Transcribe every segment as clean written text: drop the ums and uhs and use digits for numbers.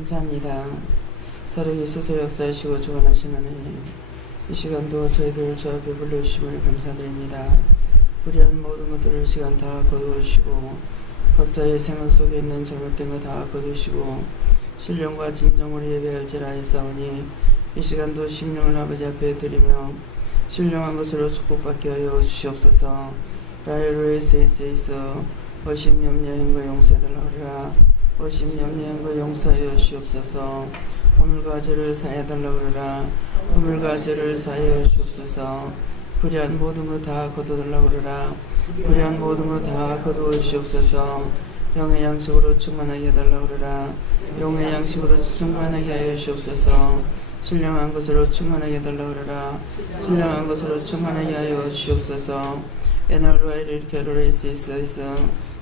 감사합니다. 살아계셔서 역사하시고 주관하시는 하나님, 이 시간도 저희들 저 앞에 불러주심을 감사드립니다. 불의한 모든 것들을 이 시간 다 거두시고 각자의 생각 속에 있는 잘못된 것 다 거두시고 신령과 진정으로 예배할지라 하였사오니 이 시간도 심령을 아버지 앞에 드리며 신령한 것으로 축복받게 하여 주시옵소서. 라이로에세이세이서 어심염려인과 용서해달라 그러라. 어심염려인과 용서하여 주시옵소서. 허물과 죄를 사해달라 그러라. 허물과 죄를 사하여 주옵소서. 불의한 모든 것 다 거두달라 그러라. 불의한 모든 것 다 거두어 주시옵소서. 영의 양식으로 충만하게 해달라 그러라. 영의 양식으로 충만하게 하여 주시옵소서. 신령한 것으로 충만하게 해달라 그러라. 신령한 것으로 충만하게 하여 주시옵소서. 에날로와 이르케로레이스이스이스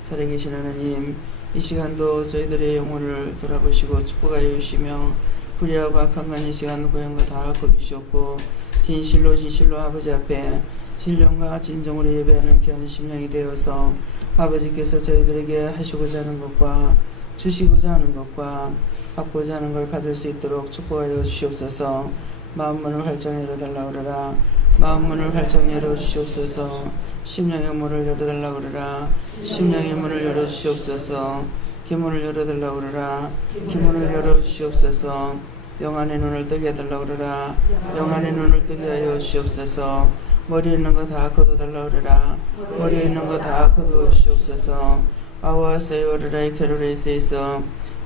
살아계신 하나님, 이 시간도 저희들의 영혼을 돌아보시고 축복하여 주시며 불의하고 악한 이 시간 고향과 다 거두시옵고 진실로 아버지 앞에 진령과 진정으로 예배하는 귀한 심령이 되어서 아버지께서 저희들에게 하시고자 하는 것과 주시고자 하는 것과 받고자 하는 걸 받을 수 있도록 축복하여 주시옵소서. 마음문을 활짝 열어달라 그러라. 마음문을 활짝 열어주시옵소서. 심령의 문을 열어달라 그러라. 심령의 문을 열어주시옵소서. 기문을 열어달라 그러라. 기문을 열어주시옵소서. 영안의 눈을 뜨게 해달라 그러라. 영안의 눈을 뜨게 하여 주시옵소서. 머리에 있는 거 다 거둬달라 그러라. 머리에 있는 거 다 거두어 주시옵소서. 아와 세이오르라이 캐로레이스에서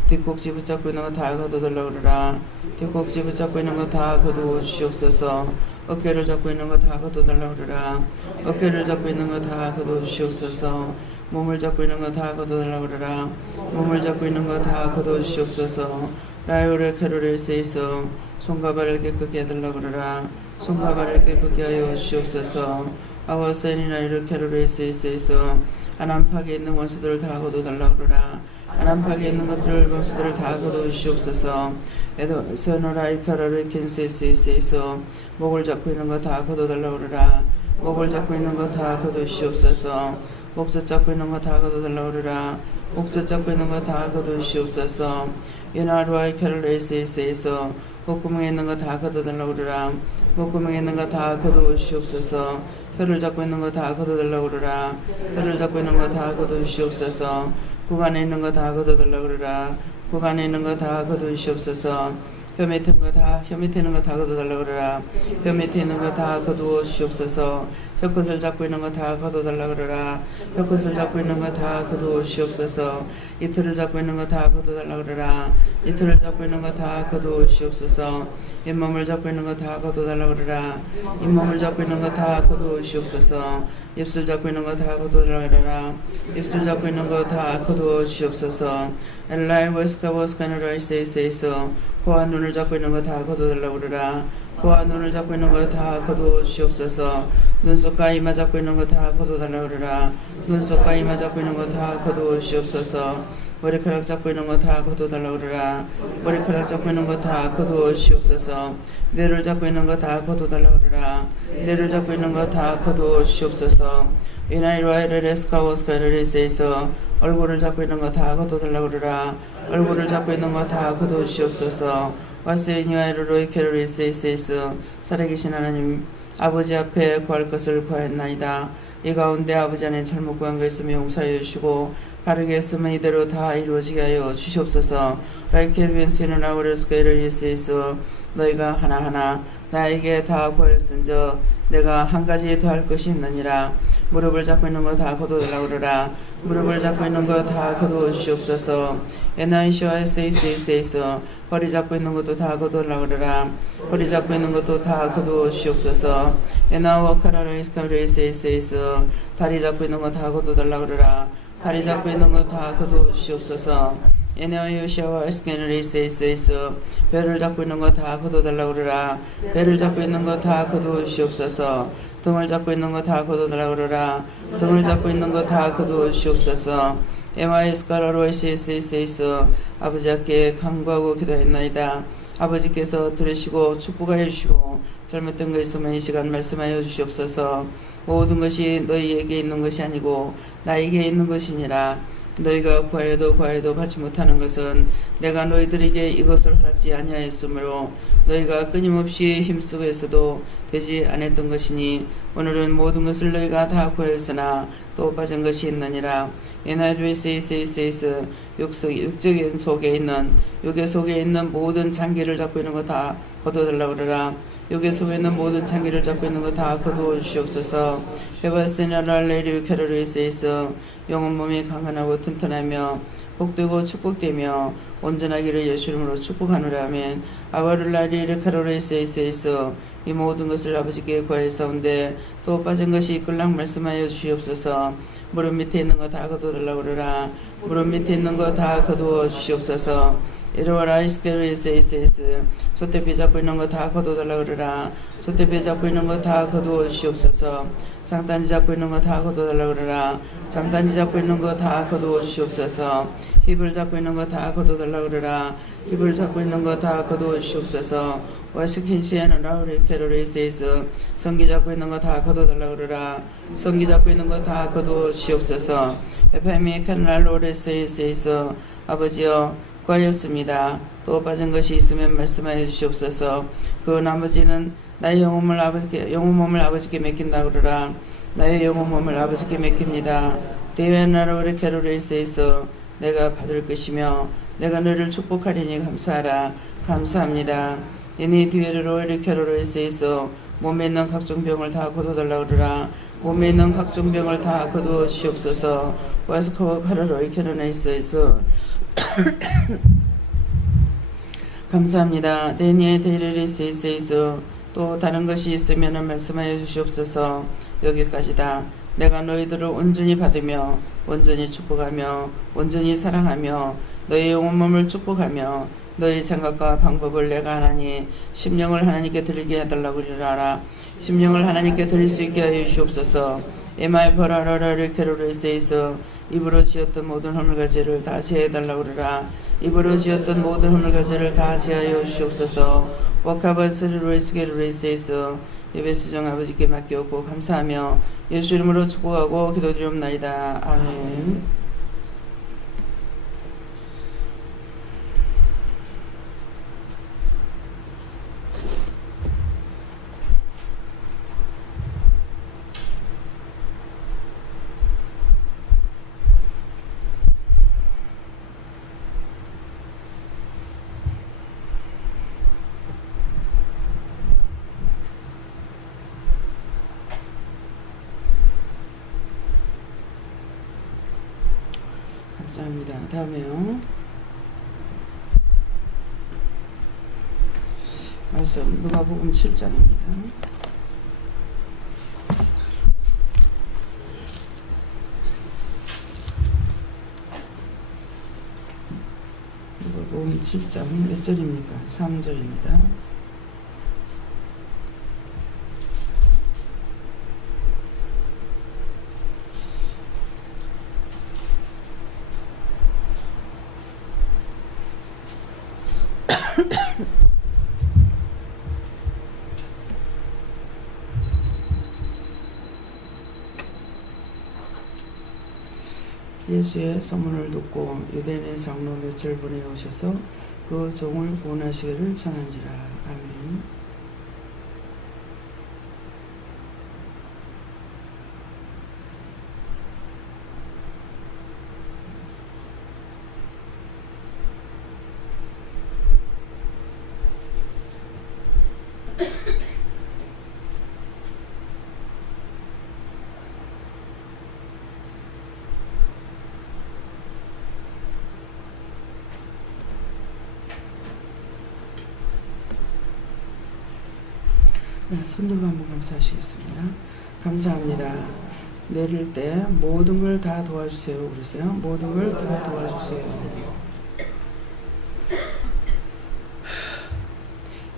뒷꼭지 붙잡고 있는 거 다 거둬달라 그러라. 뒷꼭지 붙잡고 있는 거 다 거두어 주시옵소서. 어깨를 잡고 있는 거 다 거둬달라 그러라. 어깨를 잡고 있는 거 다 거두어 주시옵소서. 몸을 잡고 있는 거 다 거둬달라 그러라. 몸을 잡고 있는 거 다 거두어 주시옵소서. 라이오레 캐로레이스에서 손과 발을 깨끗게 해달라 그러라. 손과 발을 깨끗게 하여 주시옵소서. 아와사인이나 이르 캐로레이스에서 안암팍에 있는 원수들을 다 거둬달라 그러라. 안암팍에 있는 원수들을 다 거두어 주시옵소서. 에도서노라이 캐로레이켄세스에서 목을 잡고 있는 거 다 거둬달라 그러라. 목을 잡고 있는 거 다 거두어 주시옵소서. 목젖 잡고 있는 거 다 거둬달라 그러라. 목젖 잡고 있는 거 다 거두어 주시옵소서. 예나루아이 캐로레이스에서 목구멍에 있는 거 다 거둬달라 그러라. 목구멍에 있는 거 다 거두어 주시옵소서. 혀를 잡고 있는 거 다 거둬달라 그러라. 혀를 잡고 있는 거 다 거두어 주시옵소서. 구간에 있는 거 다 거둬달라 그러라. 구간에 있는 거 다 거두어 주시옵소서. 혀 밑에 있는 거 다 거둬달라 그러라. 혀 밑에 있는 거 다 거두어 주시옵소서. 혀끝을 잡고 있는 거 다 거둬달라 그러라. 혀끝을 잡고 있는 거 다 거두어 주시옵소서. 이틀을 잡고 있는 거 다 거둬달라 그러라. 이틀을 잡고 있는 거 다 거두어 주시옵소서. 잇몸을 잡고 있는 거 다 거둬달라 그러라. 잇몸을 잡고 있는 거 다 거두어 주시옵소서. 입술 잡고 있는 거 다 거둬달라 그러라. 입술 잡고 있는 거 다 거두어 주시옵소서. 엘라이 워스카노라이세이세이서 코와 눈을 잡고 있는 거 다 거둬달라 그러라. 코와 눈을 잡고 있는 거 다 거두어 주시옵소서. 눈썹과 이마 잡고 있는 거 다 거둬달라 그러라. 눈썹과 이마 잡고 있는 거 다 거두어 주시옵소서. 머리카락 잡고 있는 거 다 거둬달라 그러라. 머리카락 잡고 있는 거 다 거두어 주시옵소서. 뇌를 잡고 있는 거 다 거둬달라 그러라. 뇌를 잡고 있는 거 다 거두어 주시옵소서. 이나이로아이레레스카오스카이레레스에서 얼굴을 잡고 있는 거 다 거둬달라 그러라. 얼굴을 잡고 있는 거 다 거두어 주시옵소서. 와세이니와이로로이 캐로레스에서 살아계신 하나님 아버지 앞에 구할 것을 구하였나이다. 이 가운데 아버지 안에 잘못 구한 거 있으면 용서하여 주시고 바르게 했으면 이대로 다 이루어지게 하여 주시옵소서. 라이켈빈스는 아우레스카이레리스에서 너희가 하나하나 나에게 다 구하였은저 내가 한 가지 더 할 것이 있느니라. 무릎을 잡고 있는 거 다 거둬달라 그러라. 무릎을 잡고 있는 거 다 거두어 주시옵소서. 에나이시와 에세이세이세이서 허리 잡고 있는 것도 다 거둬달라 그러라. 허리 잡고 있는 것도 다 거두어 주시옵소서. 에나와 카라라이스카레이세이세이서 다리 잡고 있는 거 다 거둬달라 그러라. 다리 잡고 있는 거 다 거두어 주시옵소서. 에네와 요시아와 에스케네레이세이세이서 배를 잡고 있는 거 다 거둬달라 그러라. 배를 잡고 있는 거 다 거두어 주시옵소서. 등을 잡고 있는 거 다 거둬달라 그러라. 등을 잡고 있는 거 다 거두어 주시옵소서. 에마이스카라로이시에세이세이서 아버지께 간구하고 기도했나이다. 아버지께서 들으시고 축복하여 주시고 잘못된 거 있으면 이 시간 말씀하여 주시옵소서. 모든 것이 너희에게 있는 것이 아니고 나에게 있는 것이니라. 너희가 구하여도 받지 못하는 것은 내가 너희들에게 이것을 허락지 아니하였으므로 너희가 끊임없이 힘쓰고 있어도 되지 않았던 것이니 오늘은 모든 것을 너희가 다 구하였으나 또 빠진 것이 있느니라. 육적인 속에 있는 육의 속에 있는 모든 장기를 잡고 있는 거 다 거두어달라고 그러라. 육의 속에 있는 모든 장기를 잡고 있는 거 다 거두어 주시옵소서. 헤바스나랄레리 캐로리세이스 영혼 몸이 강건하고 튼튼하며 복되고 축복되며 온전하기를 예수 이름으로 축복하노라. 아멘. 아바를라리리 캐로리세이스 이 모든 것을 아버지께 구하였사온데 또 빠진 것이 있걸랑 말씀하여 주시옵소서. 무릎 밑에 있는 거 다 거두어달라고 그러라. 무릎 밑에 있는 거 다 거두어 주시옵소서. 이리와라 이스케르이세이세이스 소태비 잡고 있는 거 다 거두어달라고 그러라. 소태비 잡고 있는 거 다 거두어 주시옵소서. 장단지 잡고 있는 거 다 거두어달라고 그러라. 장단지 잡고 있는 거 다 거두어 주시옵소서. 힙을 잡고 있는 거 다 거두어달라고 그러라. 힙을 잡고 있는 거 다 거두어 주시옵소서. 와스킨시에는 라우리 캐로리세이스 성기 잡고 있는 거 다 거두어달라고 그러라. 성기 잡고 있는 거 다 거두어 주시옵소서. 에페미 캐널로레세이스 아버지여 구하였습니다. 또 빠진 것이 있으면 말씀하여 주시옵소서. 그 나머지는 나의 영혼 몸을 아버지께 맡긴다 그러라. 나의 영혼 몸을 아버지께 맡깁니다. 데웨나로리 캐로레이세이스 내가 받을 것이며 내가 너를 축복하리니 감사하라. 감사합니다. 이니 디웨르로리 캐로레이세이스 몸에 있는 각종 병을 다 거두어달라고 그러라. 몸에 있는 각종 병을 다 거두어 주시옵소서. 와스코와 카라로이 캐로레이세이스 감사합니다. 데니에 데이레리세이세이스 또 다른 것이 있으면 말씀하여 주시옵소서. 여기까지다. 내가 너희들을 온전히 받으며 온전히 축복하며 온전히 사랑하며 너희 영혼 몸을 축복하며 너희 생각과 방법을 내가 하나니 심령을 하나님께 드리게 해달라고 그러라. 심령을 하나님께 드릴 수 있게 하여 주시옵소서. 에마이 버라라라르 캐로레이세이스 입으로 지었던 모든 허물가지를 다 제해달라고 그러라. 입으로 지었던 모든 허물가지를 다 제하여 주시옵소서. 워카바스르로이스게르레이세이스 예배수정 아버지께 맡기옵고 감사하며 예수 이름으로 축복하고 기도드리옵나이다. 아멘. 감사합니다. 다음에요. 말씀 누가복음 7장입니다. 누가복음 7장 몇 절입니까? 3절입니다. 예수의 소문을 듣고 유대인의 장로 몇을 보내오셔서 그 종을 구원하시기를 청한지라. 아멘. 손들고 한번 감사하시겠습니다. 감사합니다. 내릴 때 모든 걸 다 도와주세요. 그러세요. 모든 걸 다 도와주세요.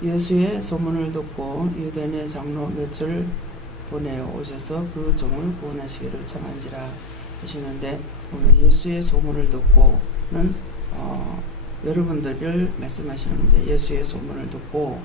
예수의 소문을 듣고 유대인의 장로 몇을 보내오셔서 그 종을 구원하시기를 청한지라 하시는데, 오늘 예수의 소문을 듣고는 여러분들을 말씀하시는데, 예수의 소문을 듣고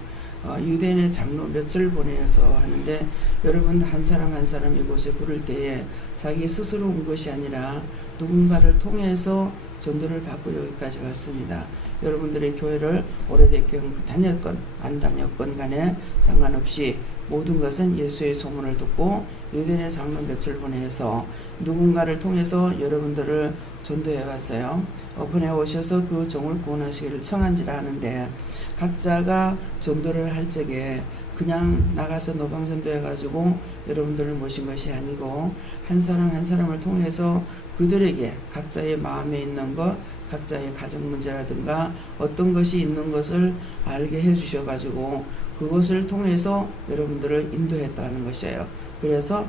유대인의 장로 몇을 보내서 하는데, 여러분 한 사람 한 사람 이곳에 부를 때에 자기 스스로 온 것이 아니라 누군가를 통해서 전도를 받고 여기까지 왔습니다. 여러분들의 교회를 오래됐건 다녔건 안 다녔건 간에 상관없이 모든 것은 예수의 소문을 듣고 유대인의 장로 몇을 보내서 누군가를 통해서 여러분들을 전도해 왔어요. 보내오셔서 그 종을 구원하시기를 청한지라 하는데, 각자가 전도를 할 적에 그냥 나가서 노방전도해가지고 여러분들을 모신 것이 아니고, 한 사람 한 사람을 통해서 그들에게 각자의 마음에 있는 것, 각자의 가정 문제라든가 어떤 것이 있는 것을 알게 해주셔가지고 그것을 통해서 여러분들을 인도했다는 것이에요. 그래서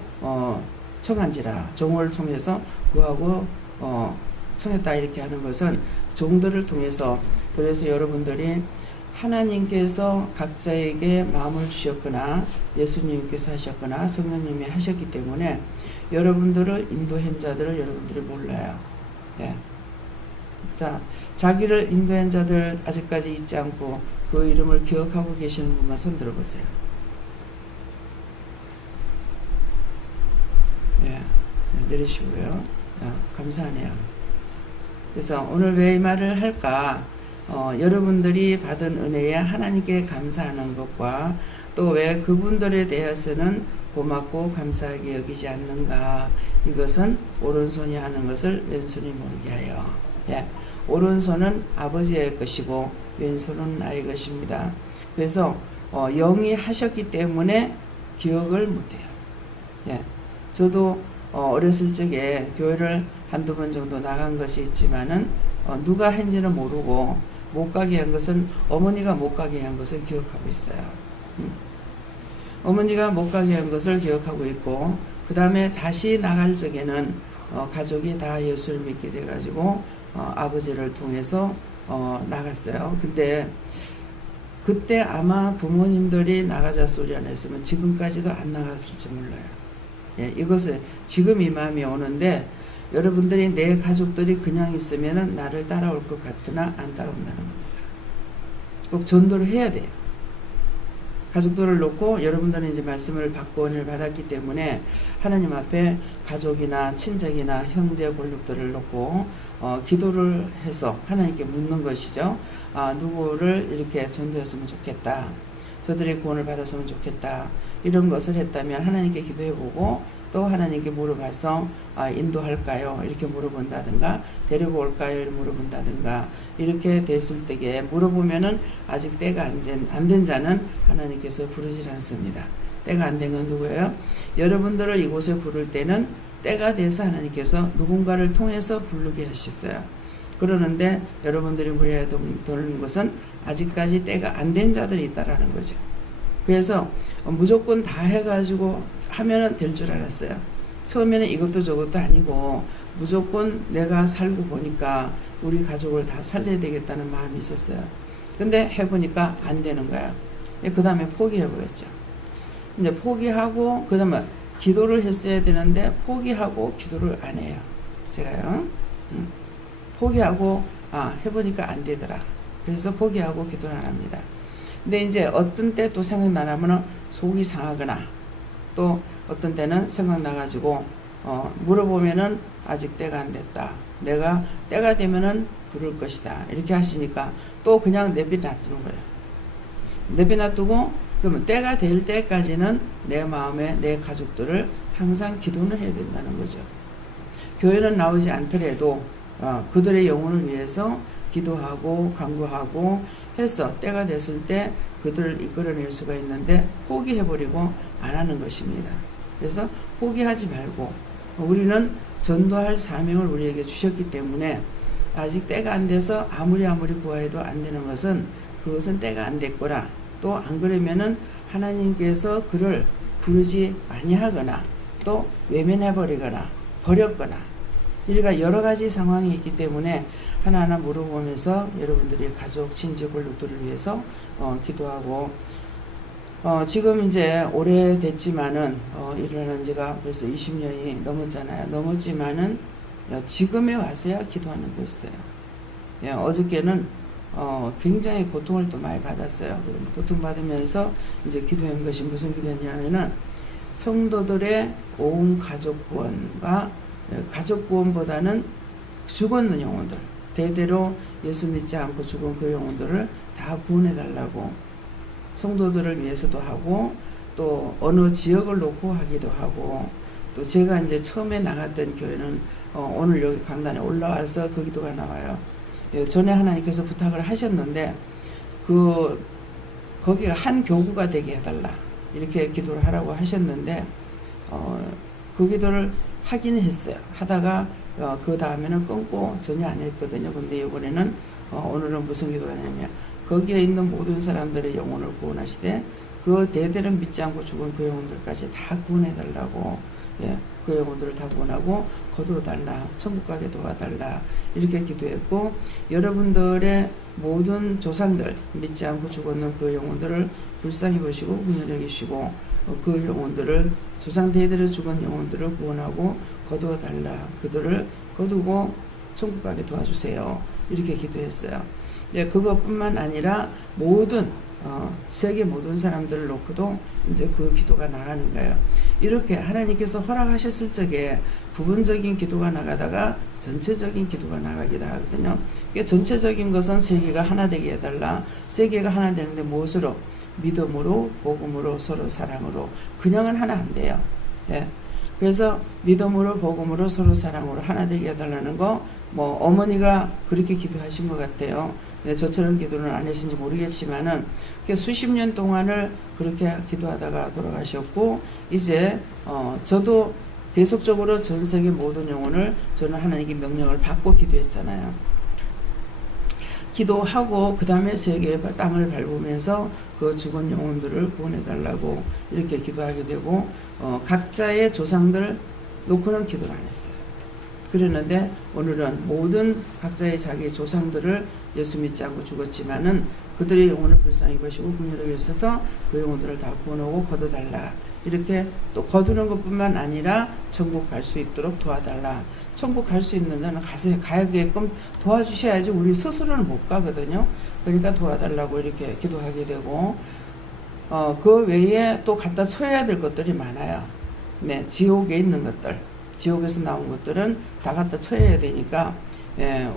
청한지라, 종을 통해서 구하고 청했다 이렇게 하는 것은 종들을 통해서, 그래서 여러분들이 하나님께서 각자에게 마음을 주셨거나 예수님께서 하셨거나 성령님이 하셨기 때문에 여러분들을 인도한 자들을 여러분들이 몰라요. 예. 자, 자기를 인도한 자들 아직까지 잊지 않고 그 이름을 기억하고 계시는 분만 손 들어보세요. 예, 내리시고요. 감사하네요. 그래서 오늘 왜 이 말을 할까? 여러분들이 받은 은혜에 하나님께 감사하는 것과 또 왜 그분들에 대해서는 고맙고 감사하게 여기지 않는가? 이것은 오른손이 하는 것을 왼손이 모르게 하여. 예, 오른손은 아버지의 것이고 왼손은 나의 것입니다. 그래서 영이 하셨기 때문에 기억을 못해요. 예, 저도 어렸을 적에 교회를 한두 번 정도 나간 것이 있지만은 누가 한지는 모르고 못 가게 한 것은, 어머니가 못 가게 한 것을 기억하고 있어요. 어머니가 못 가게 한 것을 기억하고 있고, 그 다음에 다시 나갈 적에는 가족이 다 예수를 믿게 돼가지고 아버지를 통해서 나갔어요. 근데 그때 아마 부모님들이 나가자 소리 안 했으면 지금까지도 안 나갔을지 몰라요. 예, 이것을 지금 이 마음이 오는데, 여러분들이 내 가족들이 그냥 있으면은 나를 따라올 것 같으나 안 따라온다는 겁니다. 꼭 전도를 해야 돼요. 가족들을 놓고 여러분들은 이제 말씀을 받고 은혜를 받았기 때문에 하나님 앞에 가족이나 친척이나 형제 골육들을 놓고 기도를 해서 하나님께 묻는 것이죠. 누구를 이렇게 전도했으면 좋겠다, 저들이 구원을 받았으면 좋겠다, 이런 것을 했다면 하나님께 기도해보고 또 하나님께 물어봐서 인도할까요? 이렇게 물어본다든가, 데리고 올까요? 이렇게 물어본다든가, 이렇게 됐을 때에 물어보면은 아직 때가 안 된 자는 하나님께서 부르질 않습니다. 때가 안 된 건 누구예요? 여러분들을 이곳에 부를 때는 때가 돼서 하나님께서 누군가를 통해서 부르게 하셨어요. 그러는데 여러분들이 물어야 되는 것은 아직까지 때가 안 된 자들이 있다라는 거죠. 그래서 무조건 다 해가지고 하면은 될 줄 알았어요. 처음에는 이것도 저것도 아니고 무조건 내가 살고 보니까 우리 가족을 다 살려야 되겠다는 마음이 있었어요. 근데 해보니까 안 되는 거야. 그 다음에 포기해버렸죠. 이제 포기하고 그 다음에 기도를 했어야 되는데 포기하고 기도를 안 해요. 제가요. 포기하고 해보니까 안 되더라. 그래서 포기하고 기도를 안 합니다. 근데 이제 어떤 때 또 생각나면 속이 상하거나, 또 어떤 때는 생각나가지고 물어보면은 아직 때가 안 됐다, 내가 때가 되면은 부를 것이다, 이렇게 하시니까 또 그냥 내비놔두는 거예요. 내비놔두고 그러면 때가 될 때까지는 내 마음에 내 가족들을 항상 기도는 해야 된다는 거죠. 교회는 나오지 않더라도 그들의 영혼을 위해서 기도하고 간구하고 해서 때가 됐을 때 그들을 이끌어낼 수가 있는데 포기해버리고 안 하는 것입니다. 그래서 포기하지 말고, 우리는 전도할 사명을 우리에게 주셨기 때문에 아직 때가 안 돼서 아무리 구하해도 안 되는 것은, 그것은 때가 안 됐거나, 또 안 그러면은 하나님께서 그를 부르지 아니하거나 또 외면해버리거나 버렸거나, 우리가 여러 가지 상황이 있기 때문에 하나하나 물어보면서 여러분들이 가족, 친지, 골육들을 위해서 기도하고, 지금 이제 오래됐지만은 일어난 지가 벌써 20년이 넘었잖아요. 넘었지만은 지금에 와서야 기도하는 거 있어요. 예, 어저께는 굉장히 고통을 또 많이 받았어요. 고통받으면서 이제 기도한 것이 무슨 기도냐면은 성도들의 온 가족 구원과 가족 구원보다는 죽었는 영혼들, 대대로 예수 믿지 않고 죽은 그 영혼들을 다 구원해 달라고 성도들을 위해서도 하고 또 어느 지역을 놓고 하기도 하고 또 제가 이제 처음에 나갔던 교회는 오늘 여기 강단에 올라와서 그 기도가 나와요. 전에 하나님께서 부탁을 하셨는데 거기가 한 교구가 되게 해달라 이렇게 기도를 하라고 하셨는데 그 기도를 하긴 했어요. 하다가 그 다음에는 끊고 전혀 안 했거든요. 근데 이번에는 오늘은 무슨 기도가 냐면 거기에 있는 모든 사람들의 영혼을 구원하시되 그 대대로 믿지 않고 죽은 그 영혼들까지 다 구원해달라고 그 영혼들을 다 구원하고 거두어달라 천국 가게 도와달라 이렇게 기도했고 여러분들의 모든 조상들 믿지 않고 죽었는 그 영혼들을 불쌍히 보시고 긍휼히 여기시고 그 영혼들을 조상 대대로 죽은 영혼들을 구원하고 거두어달라 그들을 거두고 천국 가게 도와주세요 이렇게 기도했어요. 그것뿐만 아니라 모든 세계 모든 사람들을 놓고도 이제 그 기도가 나가는 거예요. 이렇게 하나님께서 허락하셨을 적에 부분적인 기도가 나가다가 전체적인 기도가 나가기도 하거든요. 전체적인 것은 세계가 하나 되게 해달라. 세계가 하나 되는데 무엇으로? 믿음으로, 복음으로, 서로 사랑으로. 그냥은 하나 안 돼요. 그래서 믿음으로, 복음으로, 서로 사랑으로 하나 되게 해달라는 거, 어머니가 그렇게 기도하신 것 같아요. 저처럼 기도는 안 하신지 모르겠지만은 수십 년 동안을 그렇게 기도하다가 돌아가셨고 이제 저도 계속적으로 전 세계 모든 영혼을 저는 하나님께 명령을 받고 기도했잖아요. 기도하고 그 다음에 세계의 땅을 밟으면서 그 죽은 영혼들을 구원해달라고 이렇게 기도하게 되고 각자의 조상들 놓고는 기도를 안 했어요. 그랬는데 오늘은 모든 각자의 자기 조상들을 예수 믿지 않고 죽었지만은 그들의 영혼을 불쌍히 보시고 긍휼히 여기셔서 그 영혼들을 다 구원하고 거둬달라. 이렇게 또 거두는 것뿐만 아니라 천국 갈 수 있도록 도와달라. 천국 갈 수 있는 자는 가게끔 도와주셔야지 우리 스스로는 못 가거든요. 그러니까 도와달라고 이렇게 기도하게 되고 그 외에 또 갖다 쳐야 될 것들이 많아요. 지옥에 있는 것들. 지옥에서 나온 것들은 다 갖다 쳐야 되니까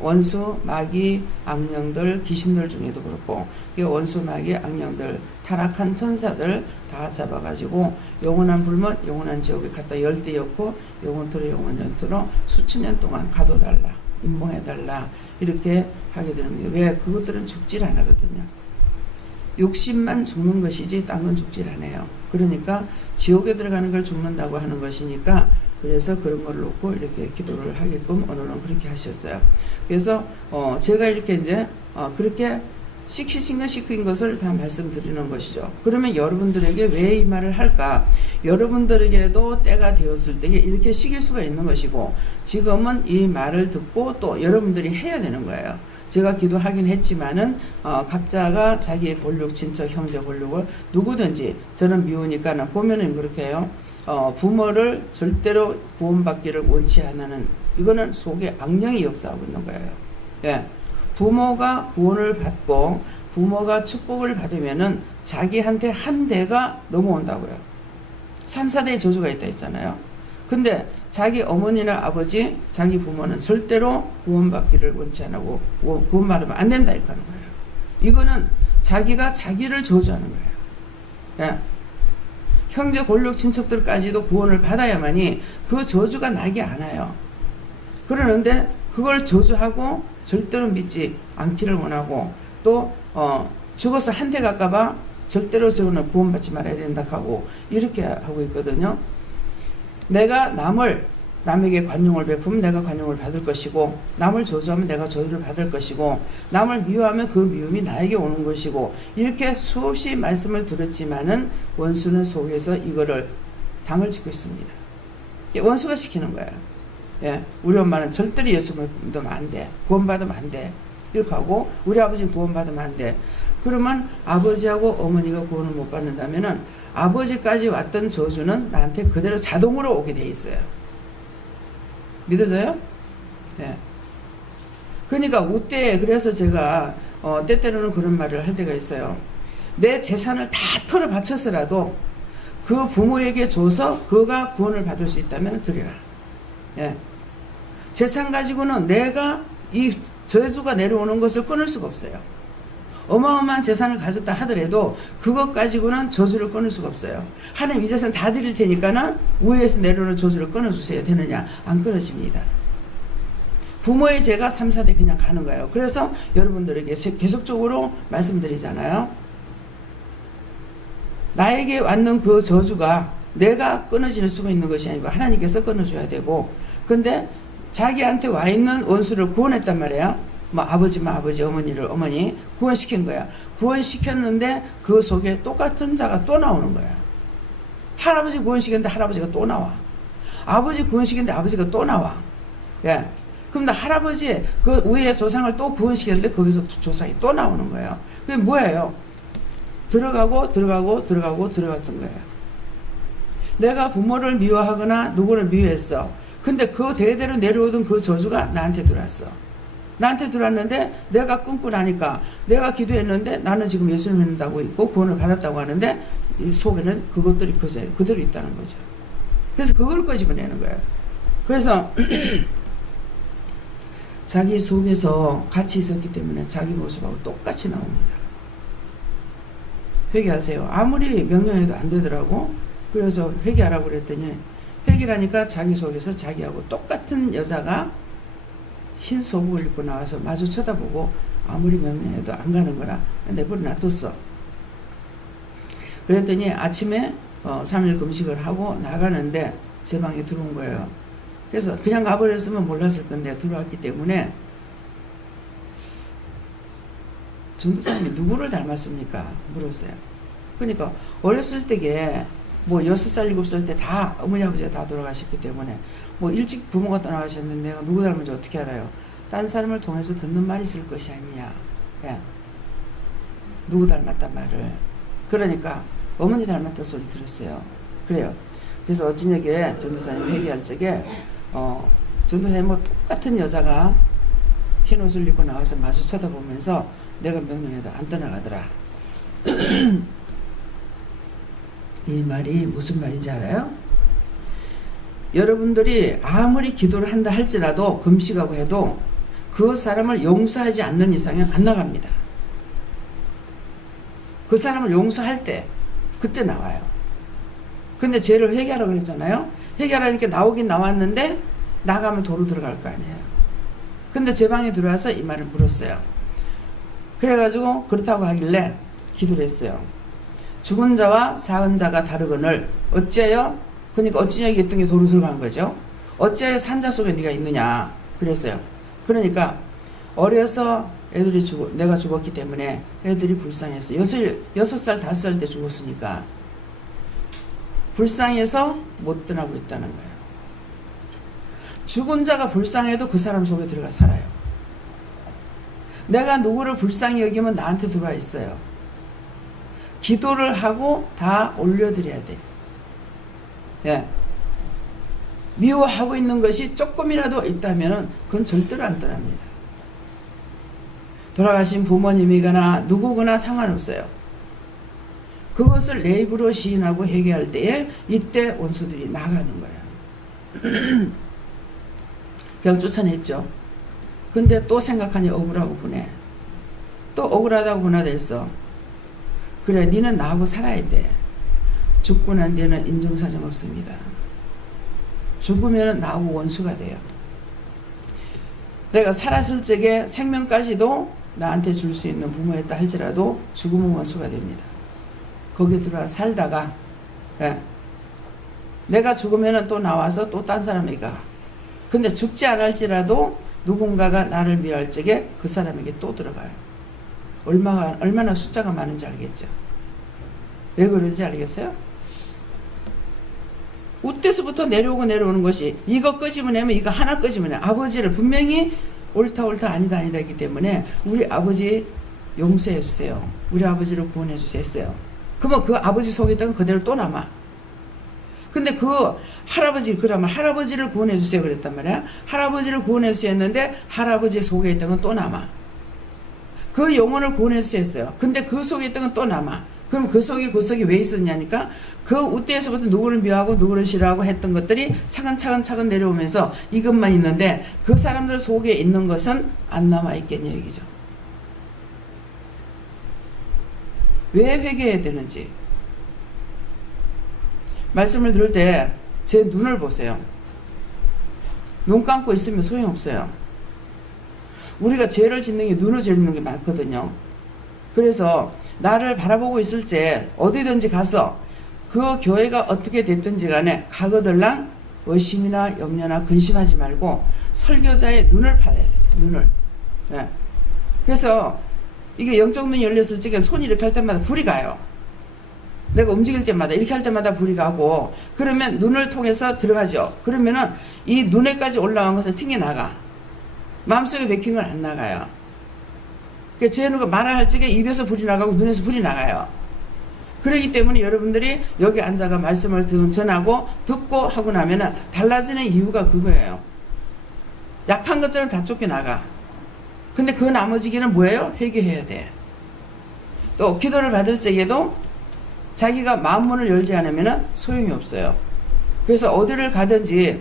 원수, 마귀, 악령들, 귀신들 중에도 그렇고 원수, 마귀, 악령들, 타락한 천사들 다 잡아가지고 영원한 불못, 영원한 지옥에 갖다 열대였고 영원토록 영원전토록 수천 년 동안 가둬달라, 임봉해달라 이렇게 하게 됩니다. 왜? 그것들은 죽질 않거든요. 욕심만 죽는 것이지 딴 건 죽질 않아요. 그러니까 지옥에 들어가는 걸 죽는다고 하는 것이니까 그래서 그런 걸 놓고 이렇게 기도를 하게끔 오늘은 그렇게 하셨어요. 그래서 제가 이렇게 이제 그렇게 시킨 것을 다 말씀드리는 것이죠. 그러면 여러분들에게 왜 이 말을 할까? 여러분들에게도 때가 되었을 때 이렇게 시킬 수가 있는 것이고 지금은 이 말을 듣고 또 여러분들이 해야 되는 거예요. 제가 기도하긴 했지만은 각자가 자기의 권력, 친척, 형제 권력을 누구든지 저는 미우니까는 보면은 그렇게 해요. 부모를 절대로 구원받기를 원치 않는 이거는 속에 악령이 역사하고 있는 거예요. 부모가 구원을 받고 부모가 축복을 받으면은 자기한테 한 대가 넘어온다고요. 3, 4대의 저주가 있다 했잖아요. 근데 자기 어머니나 아버지, 자기 부모는 절대로 구원받기를 원치 안 하고 구원받으면 안 된다 이렇게 하는 거예요. 이거는 자기가 자기를 저주하는 거예요. 형제 권력 친척들까지도 구원을 받아야만이 그 저주가 나게 않아요. 그러는데 그걸 저주하고 절대로 믿지 않기를 원하고 또 죽어서 한 대 갈까봐 절대로 저거는 구원받지 말아야 된다 하고 이렇게 하고 있거든요. 내가 남에게 관용을 베푸면 내가 관용을 받을 것이고 남을 저주하면 내가 저주를 받을 것이고 남을 미워하면 그 미움이 나에게 오는 것이고 이렇게 수없이 말씀을 들었지만은 원수는 속에서 이거를 당을 짓고 있습니다. 원수가 시키는 거예요. 우리 엄마는 절대로 예수 믿으면 안 돼. 구원받으면 안 돼. 이렇게 하고 우리 아버지는 구원받으면 안 돼. 그러면 아버지하고 어머니가 구원을 못 받는다면은 아버지까지 왔던 저주는 나한테 그대로 자동으로 오게 돼 있어요. 믿어져요? 그러니까 그때 그래서 제가 때때로는 그런 말을 할 때가 있어요. 내 재산을 다 털어 바쳐서라도 그 부모에게 줘서 그가 구원을 받을 수 있다면 드리라. 예. 재산 가지고는 내가 이 저주가 내려오는 것을 끊을 수가 없어요. 어마어마한 재산을 가졌다 하더라도 그것 가지고는 저주를 끊을 수가 없어요. 하나님 이 재산 다 드릴 테니까는 위에서 내려오는 저주를 끊어주세요. 되느냐? 안 끊어집니다. 부모의 죄가 3, 4대 그냥 가는 거예요. 그래서 여러분들에게 계속적으로 말씀드리잖아요. 나에게 왔는 그 저주가 내가 끊어질 수가 있는 것이 아니고 하나님께서 끊어줘야 되고, 근데 자기한테 와 있는 원수를 구원했단 말이에요. 뭐 아버지면 아버지, 어머니를 어머니 구원시킨 거야. 구원시켰는데 그 속에 똑같은 자가 또 나오는 거야. 할아버지 구원시켰는데 할아버지가 또 나와. 아버지 구원시켰는데 아버지가 또 나와. 예. 그럼 나 할아버지 그 위에 조상을 또 구원시켰는데 거기서 조상이 또 나오는 거예요. 그게 뭐예요? 들어갔던 거예요. 내가 부모를 미워하거나 누구를 미워했어. 근데 그 대대로 내려오던 그 저주가 나한테 들어왔어. 나한테 들어왔는데 내가 끊고 나니까 내가 기도했는데 나는 지금 예수님 믿는다고 있고 구원을 받았다고 하는데 이 속에는 그것들이 그대로 있다는 거죠. 그래서 그걸 끄집어내는 거예요. 그래서 자기 속에서 같이 있었기 때문에 자기 모습하고 똑같이 나옵니다. 회개하세요. 아무리 명령해도 안 되더라고. 그래서 회개하라고 그랬더니 회개라니까 자기 속에서 자기하고 똑같은 여자가 흰 속옷을 입고 나와서 마주 쳐다보고 아무리 명령해도 안 가는 거라 내버려 놔뒀어. 그랬더니 아침에 3일 금식을 하고 나가는데 제 방에 들어온 거예요. 그래서 그냥 가버렸으면 몰랐을 건데 들어왔기 때문에 전도사님이 누구를 닮았습니까? 물었어요. 그러니까 어렸을 때게 뭐 6살, 7살 때 다 어머니 아버지가 다 돌아가셨기 때문에 뭐 일찍 부모가 떠나가셨는데 내가 누구 닮은지 어떻게 알아요? 딴 사람을 통해서 듣는 말이 있을 것이 아니냐. 예. 누구 닮았단 말을. 그러니까 어머니 닮았다 소리 들었어요. 그래요. 그래서 어저녁에 전도사님 회개할 적에 전도사님 뭐 똑같은 여자가 흰 옷을 입고 나와서 마주 쳐다보면서 내가 명령해도 안 떠나가더라. 이 말이 무슨 말인지 알아요? 여러분들이 아무리 기도를 한다 할지라도 금식하고 해도 그 사람을 용서하지 않는 이상은 안 나갑니다. 그 사람을 용서할 때 그때 나와요. 근데 죄를 회개하라고 그랬잖아요. 회개하라니까 나오긴 나왔는데 나가면 도로 들어갈 거 아니에요. 근데 제 방에 들어와서 이 말을 물었어요. 그래가지고 그렇다고 하길래 기도를 했어요. 죽은 자와 사은 자가 다르거늘 어찌하여, 그러니까 어찌하여 했던 게 도로 들어간 거죠. 어찌하여 산자 속에 네가 있느냐 그랬어요. 그러니까 어려서 애들이 내가 죽었기 때문에 애들이 불쌍해서 6살 5살 때 죽었으니까 불쌍해서 못 떠나고 있다는 거예요. 죽은 자가 불쌍해도 그 사람 속에 들어가 살아요. 내가 누구를 불쌍히 여기면 나한테 들어와 있어요. 기도를 하고 다 올려드려야 돼. 예. 미워하고 있는 것이 조금이라도 있다면 그건 절대로 안 떠납니다. 돌아가신 부모님이거나 누구거나 상관없어요. 그것을 내 입으로 시인하고 회개할 때에 이때 원수들이 나가는 거예요. 그냥 쫓아냈죠. 근데 또 생각하니 억울하고 분해. 또 억울하다고 분하됐어. 그래, 니는 나하고 살아야 돼. 죽고 난 뒤에는 인정사정 없습니다. 죽으면 나하고 원수가 돼요. 내가 살았을 적에 생명까지도 나한테 줄 수 있는 부모였다 할지라도 죽으면 원수가 됩니다. 거기 들어와 살다가 예. 내가 죽으면 또 나와서 또 딴 사람에게 가. 근데 죽지 않을지라도 누군가가 나를 미워할 적에 그 사람에게 또 들어가요. 얼마나 숫자가 많은지 알겠죠? 왜 그런지 알겠어요? 우때서부터 내려오는 것이 이거 끄집어내면 이거 하나 끄집어내. 아버지를 분명히 옳다 아니다 했기 때문에 우리 아버지 용서해 주세요. 우리 아버지를 구원해 주세요 했어요. 그러면 그 아버지 속에 있던 그대로 또 남아. 근데 그 할아버지, 그러면 할아버지를 구원해 주세요 그랬단 말이야. 할아버지를 구원해 주세요 했는데 할아버지 속에 있던 건 또 남아. 그 영혼을 구원할 수 있어요. 근데 그 속에 있던 건 또 남아. 그럼 그 속에 왜 있었냐니까 그 우대에서부터 누구를 미워하고 누구를 싫어하고 했던 것들이 차근차근 내려오면서 이것만 있는데 그 사람들 속에 있는 것은 안 남아있겠냐 얘기죠. 왜 회개해야 되는지 말씀을 들을 때 제 눈을 보세요. 눈 감고 있으면 소용없어요. 우리가 죄를 짓는 게 눈을 짓는 게 많거든요. 그래서 나를 바라보고 있을 때 어디든지 가서 그 교회가 어떻게 됐든지 간에 가거들랑 의심이나 염려나 근심하지 말고 설교자의 눈을 봐야 돼요. 눈을. 네. 그래서 이게 영적 눈이 열렸을 적에 손이 이렇게 할 때마다 불이 가요. 내가 움직일 때마다 이렇게 할 때마다 불이 가고 그러면 눈을 통해서 들어가죠. 그러면은 이 눈에까지 올라간 것은 튕겨나가. 마음속에 박힌 건 안 나가요. 그러니까 제 눈과 말을 할 적에 입에서 불이 나가고 눈에서 불이 나가요. 그렇기 때문에 여러분들이 여기 앉아가 말씀을 전하고 듣고 하고 나면은 달라지는 이유가 그거예요. 약한 것들은 다 쫓겨나가. 근데 그 나머지기는 뭐예요? 회개해야 돼. 또 기도를 받을 적에도 자기가 마음문을 열지 않으면 소용이 없어요. 그래서 어디를 가든지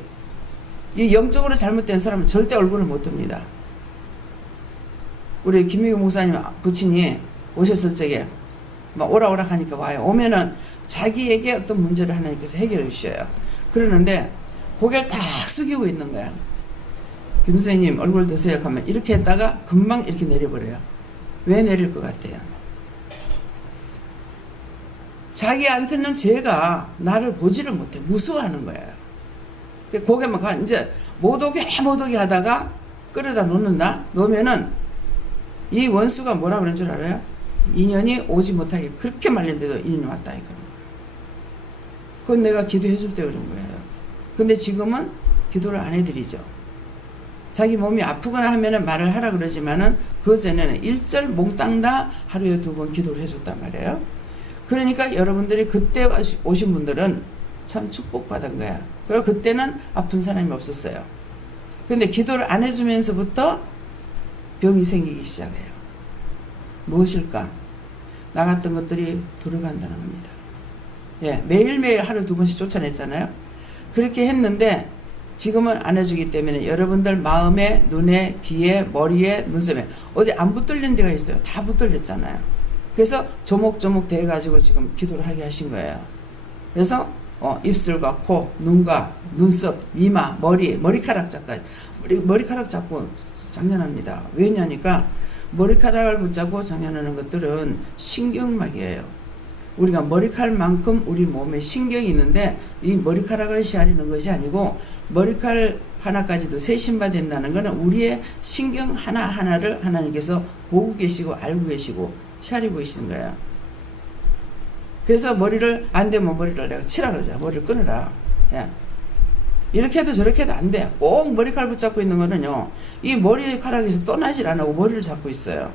이 영적으로 잘못된 사람은 절대 얼굴을 못 듭니다. 우리 김미경 목사님 부친이 오셨을 적에 막 오라 하니까 와요. 오면은 자기에게 어떤 문제를 하나님께서 해결해 주셔요. 그러는데 고개를 딱 숙이고 있는 거야. 김 선생님 얼굴 드세요 하면 이렇게 했다가 금방 이렇게 내려버려요. 왜 내릴 것 같아요? 자기한테는 죄가 나를 보지를 못해. 무서워하는 거예요. 고개만 이제 못 오게 하다가 끌어다 놓으면은 이 원수가 뭐라 그런 줄 알아요? 인연이 오지 못하게 그렇게 말렸는데도 인연이 왔다 이거. 그건 내가 기도해 줄 때 그런 거예요. 근데 지금은 기도를 안 해드리죠. 자기 몸이 아프거나 하면은 말을 하라 그러지만은 그 전에는 일절 몽땅 다 하루에 2번 기도를 해줬단 말이에요. 그러니까 여러분들이 그때 오신 분들은 참 축복받은 거야. 그리고 그때는 아픈 사람이 없었어요. 근데 기도를 안 해주면서부터 병이 생기기 시작해요. 무엇일까? 나갔던 것들이 돌아간다는 겁니다. 예, 매일매일 하루 2번씩 쫓아냈잖아요. 그렇게 했는데 지금은 안 해주기 때문에 여러분들 마음에, 눈에, 귀에, 머리에, 눈썹에 어디 안 붙들린 데가 있어요. 다 붙들렸잖아요. 그래서 조목조목 돼가지고 지금 기도를 하게 하신 거예요. 그래서 입술과 코, 눈과 눈썹, 미마, 머리카락 잡까지 머리카락 잡고 장난합니다. 왜냐니까 머리카락을 붙잡고 장난하는 것들은 신경막이에요. 우리가 머리카락만큼 우리 몸에 신경이 있는데 이 머리카락을 헤아리는 것이 아니고 머리카락 하나까지도 세신받는다는 것은 우리의 신경 하나하나를 하나님께서 보고 계시고 알고 계시고 헤아리고 계시는 거예요. 그래서 머리를 안 되면 머리를 내가 치라 그러죠. 머리를 끊으라. 예. 이렇게 해도 저렇게 해도 안 돼. 꼭 머리카락 붙잡고 있는 거는요. 이 머리카락에서 떠나질 안 하고 머리를 잡고 있어요.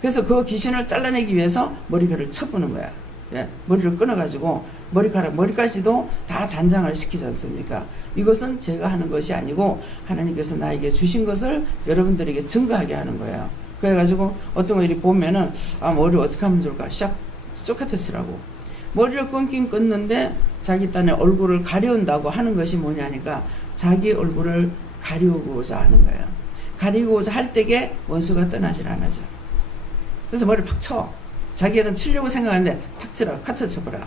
그래서 그 귀신을 잘라내기 위해서 머리카락을 쳐보는 거야. 예. 머리를 끊어가지고 머리까지도 다 단장을 시키지 않습니까? 이것은 제가 하는 것이 아니고 하나님께서 나에게 주신 것을 여러분들에게 증거하게 하는 거예요. 그래가지고 어떤 거 이렇게 보면은 머리를 어떻게 하면 좋을까? 샥 소크라테스라고 머리를 끊긴 끊는데 자기 딴에 얼굴을 가려운다고 하는 것이 뭐냐니까 자기 얼굴을 가리우고자 하는 거예요. 가리우고자 할 때에 원수가 떠나질 않아죠. 그래서 머리를 팍 쳐. 자기는 치려고 생각하는데 탁 치라. 카트 쳐버려.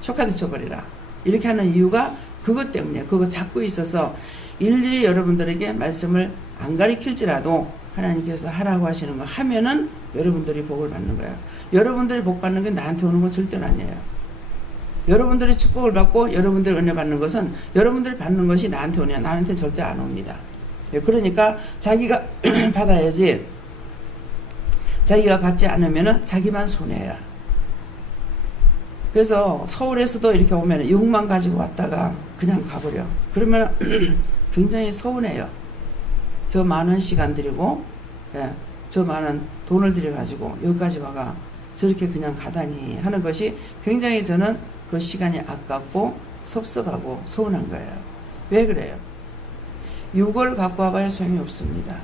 쇼카트 쳐버리라. 이렇게 하는 이유가 그것 때문이에요. 그거 잡고 있어서 일일이 여러분들에게 말씀을 안 가리킬지라도 하나님께서 하라고 하시는 거 하면은 여러분들이 복을 받는 거예요. 여러분들이 복 받는 게 나한테 오는 건 절대는 아니에요. 여러분들이 축복을 받고 여러분들이 은혜 받는 것은 여러분들이 받는 것이 나한테 오냐. 나한테 절대 안 옵니다. 그러니까 자기가 받아야지. 자기가 받지 않으면은 자기만 손해야. 그래서 서울에서도 이렇게 오면 6만 가지고 왔다가 그냥 가버려. 그러면 굉장히 서운해요. 저 많은 시간 들이고, 예, 저 많은 돈을 들여가지고 여기까지 와가 저렇게 그냥 가다니 하는 것이 굉장히 저는 그 시간이 아깝고 섭섭하고 서운한 거예요. 왜 그래요? 6월 갖고 와봐야 소용이 없습니다.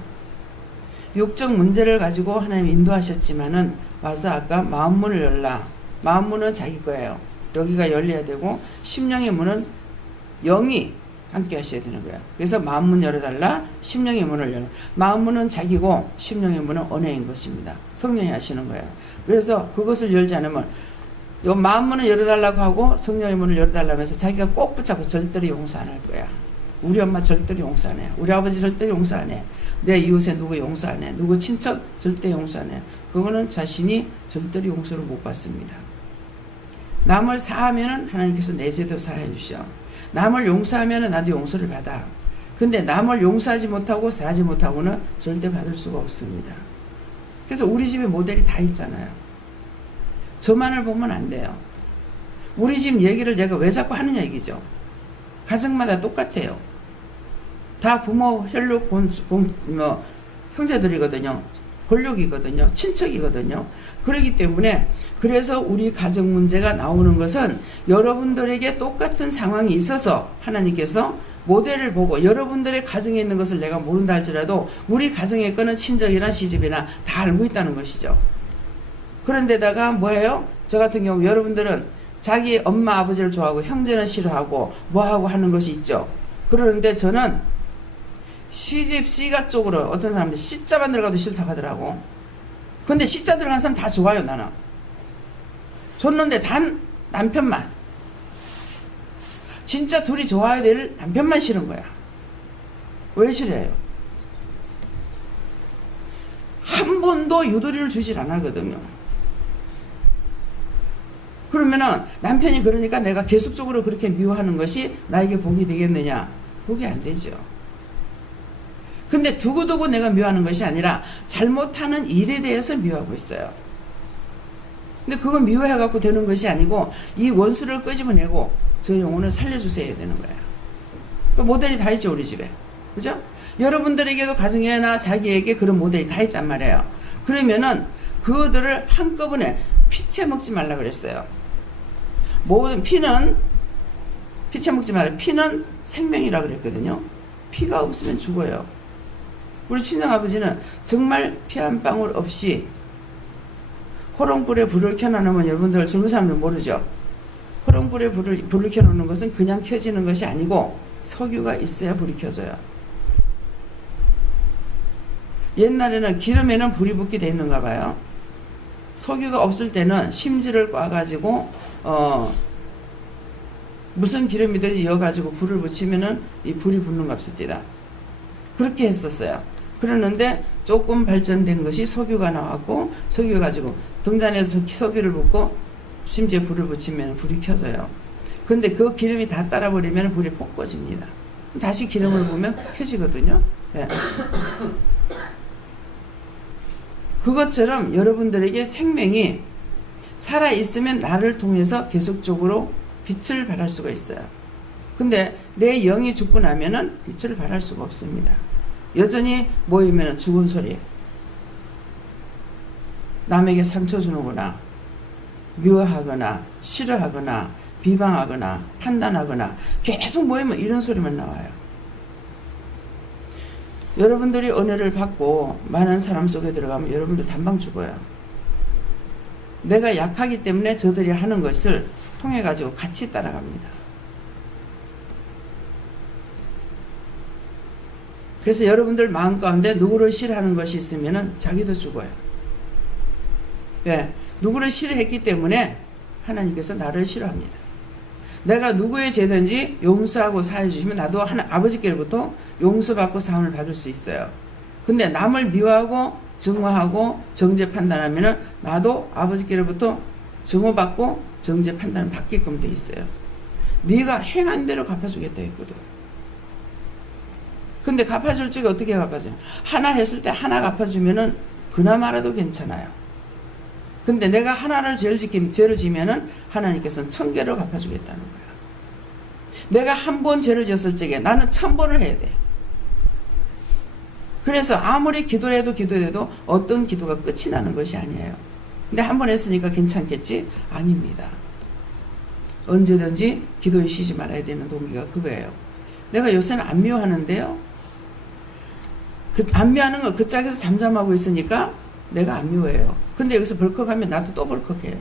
육적 문제를 가지고 하나님 인도하셨지만은 와서 아까 마음문을 열라. 마음문은 자기 거예요. 여기가 열려야 되고 심령의 문은 영이 함께 하셔야 되는 거예요. 그래서 마음문 열어달라. 심령의 문을 열어. 마음문은 자기고 심령의 문은 은혜인 것입니다. 성령이 하시는 거예요. 그래서 그것을 열지 않으면 요 마음문을 열어달라고 하고 성령의 문을 열어달라면서 자기가 꼭 붙잡고 절대로 용서 안 할 거야. 우리 엄마 절대로 용서 안 해. 우리 아버지 절대로 용서 안 해. 내 이웃에 누구 용서 안 해. 누구 친척 절대 용서 안 해. 그거는 자신이 절대로 용서를 못 받습니다. 남을 사하면은 하나님께서 내 죄도 사해 주셔. 남을 용서하면은 나도 용서를 받아. 근데 남을 용서하지 못하고 사하지 못하고는 절대 받을 수가 없습니다. 그래서 우리 집에 모델이 다 있잖아요. 저만을 보면 안 돼요. 우리 집 얘기를 제가 왜 자꾸 하느냐 얘기죠. 가정마다 똑같아요. 다 부모, 혈육, 형제들이거든요. 권력이거든요. 친척이거든요. 그렇기 때문에 그래서 우리 가정 문제가 나오는 것은 여러분들에게 똑같은 상황이 있어서 하나님께서 모델을 보고 여러분들의 가정에 있는 것을 내가 모른다 할지라도 우리 가정에 거는 친정이나 시집이나 다 알고 있다는 것이죠. 그런데다가 뭐예요? 저 같은 경우 여러분들은 자기 엄마 아버지를 좋아하고 형제는 싫어하고 뭐하고 하는 것이 있죠. 그러는데 저는 시집 C가 쪽으로 어떤 사람들 C자만 들어가도 싫다고 하더라고. 근데 C자 들어간 사람 다 좋아요. 나는 줬는데 단 남편만 진짜 둘이 좋아야 될 남편만 싫은 거야. 왜 싫어요? 한 번도 유도리를 주질 않거든요. 그러면은 남편이 그러니까 내가 계속적으로 그렇게 미워하는 것이 나에게 복이 되겠느냐? 복이 안 되죠. 근데 두고두고 내가 미워하는 것이 아니라 잘못하는 일에 대해서 미워하고 있어요. 근데 그거 미워해갖고 되는 것이 아니고 이 원수를 끄집어내고 저 영혼을 살려주셔야 되는 거예요. 그 모델이 다 있죠, 우리 집에. 그죠? 여러분들에게도 가정에나 자기에게 그런 모델이 다 있단 말이에요. 그러면은 그들을 한꺼번에 피채 먹지 말라 그랬어요. 모든 피는 피채 먹지 말라. 피는 생명이라 그랬거든요. 피가 없으면 죽어요. 우리 친정아버지는 정말 피 한 방울 없이 호롱불에 불을 켜놓으면 여러분들 젊은 사람들 모르죠. 호롱불에 불을 켜놓는 것은 그냥 켜지는 것이 아니고 석유가 있어야 불이 켜져요. 옛날에는 기름에는 불이 붙게 돼 있는가 봐요. 석유가 없을 때는 심지를 꽈가지고 무슨 기름이든지 이어가지고 불을 붙이면은 이 불이 붙는 값입니다. 그렇게 했었어요. 그러는데 조금 발전된 것이 석유가 나왔고 석유 가지고 등잔에서 석유를 붓고 심지어 불을 붙이면 불이 켜져요. 근데 그 기름이 다 따라버리면 불이 폭 꺼집니다. 다시 기름을 부으면 켜지거든요. 네. 그것처럼 여러분들에게 생명이 살아있으면 나를 통해서 계속적으로 빛을 발할 수가 있어요. 근데 내 영이 죽고 나면은 빛을 발할 수가 없습니다. 여전히 모이면 죽은 소리, 남에게 상처 주는구나, 미워하거나 싫어하거나 비방하거나 판단하거나 계속 모이면 이런 소리만 나와요. 여러분들이 은혜를 받고 많은 사람 속에 들어가면 여러분들 단방 죽어요. 내가 약하기 때문에 저들이 하는 것을 통해 가지고 같이 따라갑니다. 그래서 여러분들 마음 가운데 누구를 싫어하는 것이 있으면 자기도 죽어요. 왜? 누구를 싫어했기 때문에 하나님께서 나를 싫어합니다. 내가 누구의 죄든지 용서하고 사해 주시면 나도 아버지께로부터 용서받고 사함을 받을 수 있어요. 근데 남을 미워하고 증오하고 정죄 판단하면 나도 아버지께로부터 증오받고 정죄 판단을 받게끔 돼 있어요. 네가 행한 대로 갚아주겠다 했거든. 근데 갚아줄 적에 어떻게 갚아줘요? 하나 했을 때 하나 갚아주면은 그나마라도 괜찮아요. 근데 내가 하나를 죄를 지면은 하나님께서는 1000개를 갚아주겠다는 거야. 내가 한 번 죄를 지었을 적에 나는 1000번을 해야 돼. 그래서 아무리 기도를 해도 어떤 기도가 끝이 나는 것이 아니에요. 근데 한 번 했으니까 괜찮겠지? 아닙니다. 언제든지 기도에 쉬지 말아야 되는 동기가 그거예요. 내가 요새는 안 미워하는데요. 안 미워하는 건 그 짝에서 잠잠하고 있으니까 내가 안 미워해요. 근데 여기서 벌컥하면 나도 또 벌컥해요.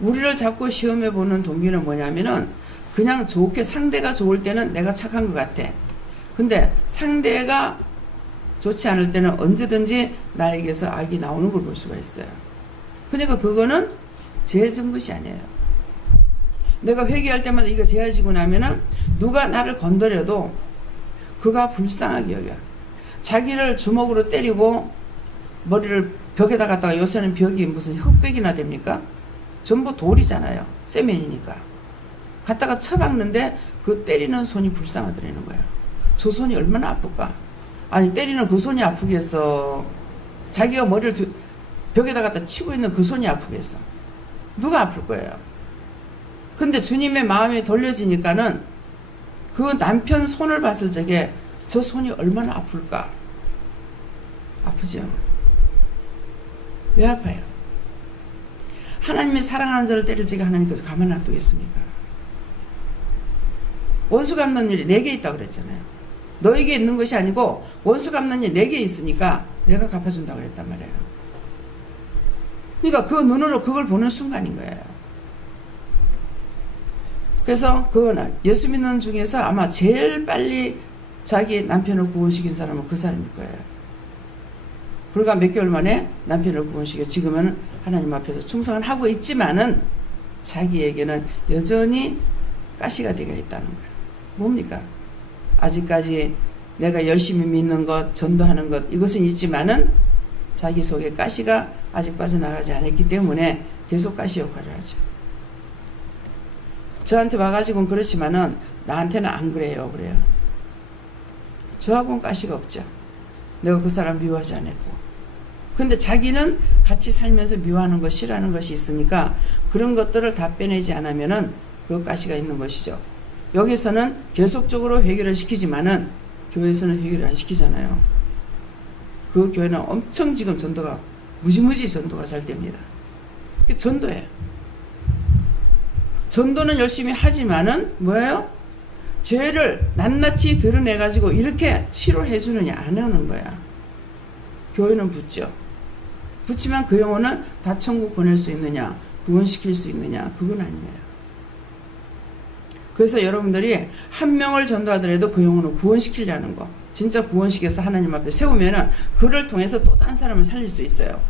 우리를 자꾸 시험해 보는 동기는 뭐냐면은 그냥 좋게 상대가 좋을 때는 내가 착한 것 같아. 근데 상대가 좋지 않을 때는 언제든지 나에게서 악이 나오는 걸 볼 수가 있어요. 그러니까 그거는 죄진 것이 아니에요. 내가 회개할 때마다 이거 죄지고 나면은 누가 나를 건드려도 그가 불쌍하게 여겨. 자기를 주먹으로 때리고 머리를 벽에다 갖다가, 요새는 벽이 무슨 흑백이나 됩니까? 전부 돌이잖아요. 세면이니까. 갖다가 쳐박는데 그 때리는 손이 불쌍하더라는 거예요. 저 손이 얼마나 아플까? 아니, 때리는 그 손이 아프겠어? 자기가 머리를 벽에다 갖다 치고 있는 그 손이 아프겠어? 누가 아플 거예요? 근데 주님의 마음이 돌려지니까는 그 남편 손을 봤을 적에 저 손이 얼마나 아플까? 아프죠? 왜 아파요? 하나님이 사랑하는 자를 때릴 적에 하나님께서 가만 놔두겠습니까? 원수 갚는 일이 내게 있다고 그랬잖아요. 너에게 있는 것이 아니고 원수 갚는 일이 내게 있으니까 내가 갚아준다고 그랬단 말이에요. 그러니까 그 눈으로 그걸 보는 순간인 거예요. 그래서 그거는 예수 믿는 중에서 아마 제일 빨리 자기 남편을 구원시킨 사람은 그 사람일 거예요. 불과 몇 개월 만에 남편을 구원시켜 지금은 하나님 앞에서 충성을 하고 있지만은 자기에게는 여전히 가시가 되어 있다는 거예요. 뭡니까? 아직까지 내가 열심히 믿는 것, 전도하는 것, 이것은 있지만은 자기 속에 가시가 아직 빠져나가지 않았기 때문에 계속 가시 역할을 하죠. 저한테 와가지고는 그렇지만은 나한테는 안 그래요. 그래요. 저하고는 가시가 없죠. 내가 그 사람 미워하지 않았고. 근데 자기는 같이 살면서 미워하는 것, 싫어하는 것이 있으니까 그런 것들을 다 빼내지 않으면은 그 가시가 있는 것이죠. 여기서는 계속적으로 회개를 시키지만은 교회에서는 회개를 안 시키잖아요. 그 교회는 엄청 지금 전도가 무지무지 전도가 잘 됩니다. 전도예요. 전도는 열심히 하지만은 뭐예요? 죄를 낱낱이 드러내가지고 이렇게 치료해 주느냐, 안 하는 거야. 교회는 붙죠. 붙지만 그 영혼은 다 천국 보낼 수 있느냐, 구원시킬 수 있느냐, 그건 아니에요. 그래서 여러분들이 한 명을 전도하더라도 그 영혼을 구원시키려는 거, 진짜 구원시켜서 하나님 앞에 세우면은 그를 통해서 또 딴 사람을 살릴 수 있어요.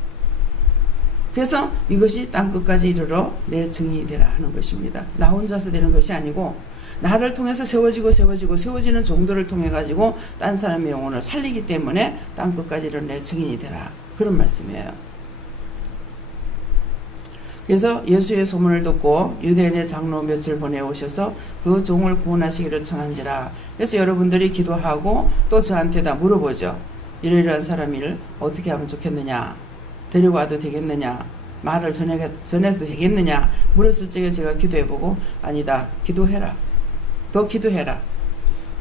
그래서 이것이 땅끝까지 이르러 내 증인이 되라 하는 것입니다. 나 혼자서 되는 것이 아니고 나를 통해서 세워지는 정도를 통해 가지고 딴 사람의 영혼을 살리기 때문에 땅끝까지 이르러 내 증인이 되라, 그런 말씀이에요. 그래서 예수의 소문을 듣고 유대인의 장로 몇을 보내오셔서 그 종을 구원하시기를 청한지라. 그래서 여러분들이 기도하고 또 저한테 다 물어보죠. 이러이러한 사람을 어떻게 하면 좋겠느냐, 데려와도 되겠느냐, 말을 전해도 되겠느냐 물었을 적에 제가 기도해보고, 아니다, 기도해라, 더 기도해라.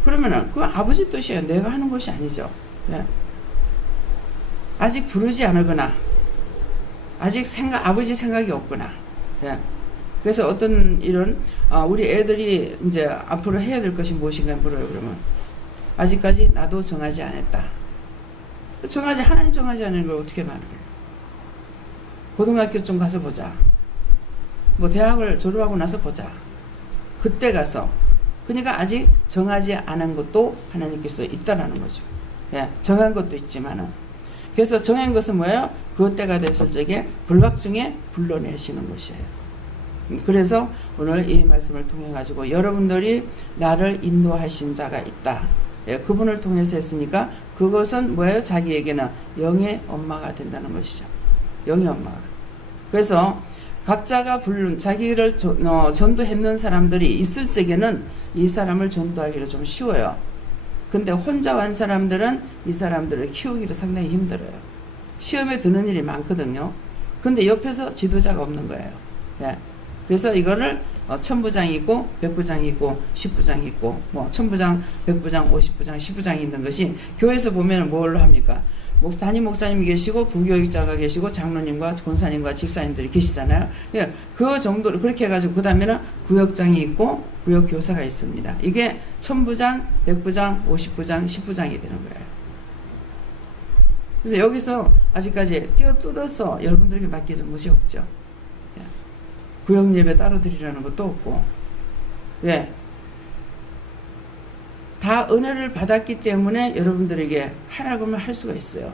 그러면은 그 아버지 뜻이에요. 내가 하는 것이 아니죠. 네. 아직 부르지 않으거나 아직 아버지 생각이 없구나. 예. 그래서 어떤 일은 우리 애들이 이제 앞으로 해야 될 것이 무엇인가 물어요. 그러면 아직까지 나도 정하지 않았다. 하나님 정하지 않은 걸 어떻게 말해요? 고등학교 좀 가서 보자. 뭐 대학을 졸업하고 나서 보자. 그때 가서. 그러니까 아직 정하지 않은 것도 하나님께서 있다라는 거죠. 예. 정한 것도 있지만은. 그래서 정한 것은 뭐예요? 그 때가 됐을 적에 불각중에 불러내시는 것이에요. 그래서 오늘 이 말씀을 통해 가지고 여러분들이 나를 인도하신 자가 있다. 예, 그분을 통해서 했으니까 그것은 뭐예요? 자기에게는 영의 엄마가 된다는 것이죠. 영의 엄마가. 그래서 각자가 부른 자기를 전도했는 사람들이 있을 적에는 이 사람을 전도하기로 좀 쉬워요. 근데 혼자 온 사람들은 이 사람들을 키우기도 상당히 힘들어요. 시험에 드는 일이 많거든요. 근데 옆에서 지도자가 없는 거예요. 예. 그래서 이거를 천부장이 있고 백부장이 있고 십부장이 있고 뭐 천부장, 백부장, 50부장, 10부장이 있는 것이 교회에서 보면 뭘로 합니까? 담임 목사님이 계시고 부교육자가 계시고 장로님과 권사님과 집사님들이 계시잖아요. 그 정도로 그렇게 해가지고 그 다음에는 구역장이 있고 구역교사가 있습니다. 이게 천부장, 백부장, 50부장, 10부장이 되는 거예요. 그래서 여기서 아직까지 뛰어뜯어서 여러분들에게 맡겨진 것이 없죠. 구역 예배 따로 드리라는 것도 없고. 왜? 다 은혜를 받았기 때문에 여러분들에게 하라고만 할 수가 있어요.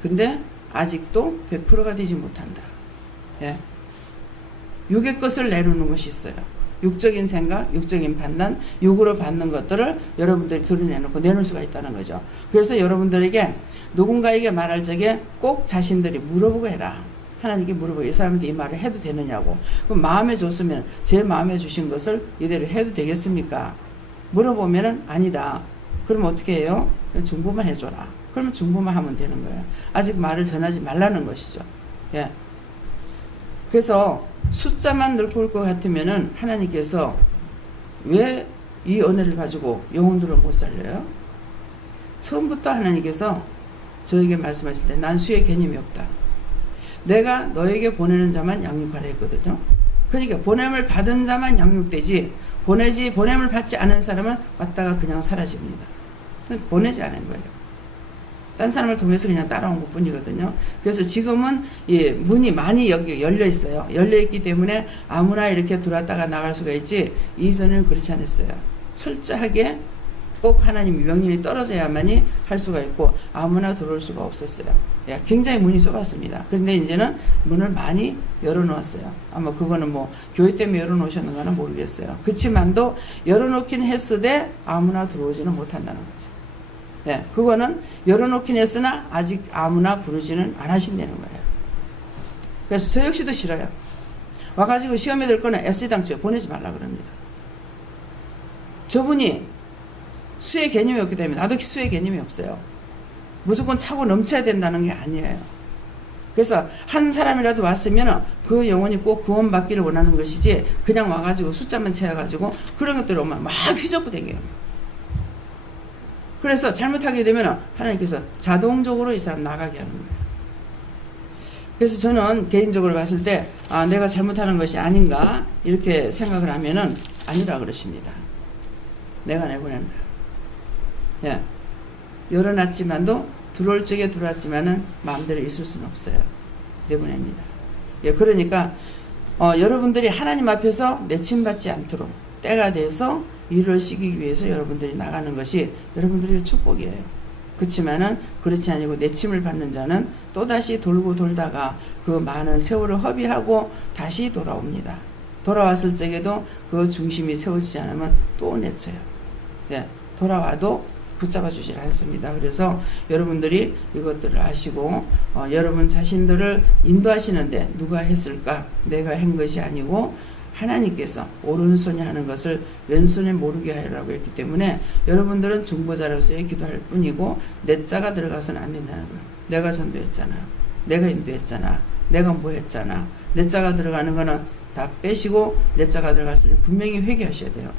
근데 아직도 100%가 되지 못한다. 예. 육의 것을 내놓는 것이 있어요. 육적인 생각, 육적인 판단, 육으로 받는 것들을 여러분들이 드러내놓고 내놓을 수가 있다는 거죠. 그래서 여러분들에게 누군가에게 말할 적에 꼭 자신들이 물어보고 해라. 하나님께 물어보고 이 사람한테 이 말을 해도 되느냐고. 그럼 마음에 줬으면 제 마음에 주신 것을 이대로 해도 되겠습니까? 물어보면은 아니다. 그럼 어떻게 해요? 중보만 해줘라. 그러면 중보만 하면 되는 거예요. 아직 말을 전하지 말라는 것이죠. 예. 그래서 숫자만 늘고 올 것 같으면은 하나님께서 왜 이 은혜를 가지고 영혼들을 못 살려요? 처음부터 하나님께서 저에게 말씀하실 때 난 수의 개념이 없다. 내가 너에게 보내는 자만 양육하라 했거든요. 그러니까 보냄을 받은 자만 양육되지 보냄을 받지 않은 사람은 왔다가 그냥 사라집니다. 보내지 않은 거예요. 딴 사람을 통해서 그냥 따라온 것 뿐이거든요. 그래서 지금은 문이 많이 여기 열려 있어요. 열려 있기 때문에 아무나 이렇게 들어왔다가 나갈 수가 있지 이전에는 그렇지 않았어요. 철저하게 꼭 하나님 명령이 떨어져야만이 할 수가 있고 아무나 들어올 수가 없었어요. 굉장히 문이 좁았습니다. 그런데 이제는 문을 많이 열어놓았어요. 아마 그거는 뭐 교회 때문에 열어놓으셨는가는 모르겠어요. 그렇지만도 열어놓긴 했으되 아무나 들어오지는 못한다는 거죠. 네, 그거는 열어놓긴 했으나 아직 아무나 부르지는 않으신다는 거예요. 그래서 저 역시도 싫어요. 와가지고 시험에 들 거는 애쓰당초에 보내지 말라 그럽니다. 저분이 수의 개념이 없기 때문에 나도 수의 개념이 없어요. 무조건 차고 넘쳐야 된다는 게 아니에요. 그래서 한 사람이라도 왔으면 그 영혼이 꼭 구원받기를 원하는 것이지 그냥 와가지고 숫자만 채워가지고 그런 것들 오면 막 휘젓고 다녀요. 그래서 잘못하게 되면 하나님께서 자동적으로 이 사람 나가게 하는 거예요. 그래서 저는 개인적으로 봤을 때 내가 잘못하는 것이 아닌가 이렇게 생각을 하면은 아니라 그러십니다. 내가 내보낸다. 예. 열어놨지만도 들어올 적에 들어왔지만은 마음대로 있을 수는 없어요. 내보냅니다. 예, 그러니까 여러분들이 하나님 앞에서 내침받지 않도록 때가 돼서 일을 시키기 위해서 여러분들이 나가는 것이 여러분들의 축복이에요. 그렇지만은 그렇지 아니고 내침을 받는 자는 또다시 돌고 돌다가 그 많은 세월을 허비하고 다시 돌아옵니다. 돌아왔을 적에도 그 중심이 세워지지 않으면 또 내쳐요. 예, 돌아와도 붙잡아 주질 않습니다. 그래서 여러분들이 이것들을 아시고 여러분 자신들을 인도하시는데 누가 했을까? 내가 한 것이 아니고 하나님께서 오른손이 하는 것을 왼손에 모르게 하라고 했기 때문에 여러분들은 중보자로서의 기도할 뿐이고 내 자가 들어가서는 안 된다는 거예요. 내가 전도했잖아. 내가 인도했잖아. 내가 뭐 했잖아. 내 자가 들어가는 거는 다 빼시고 내 자가 들어갔을 때 분명히 회개하셔야 돼요.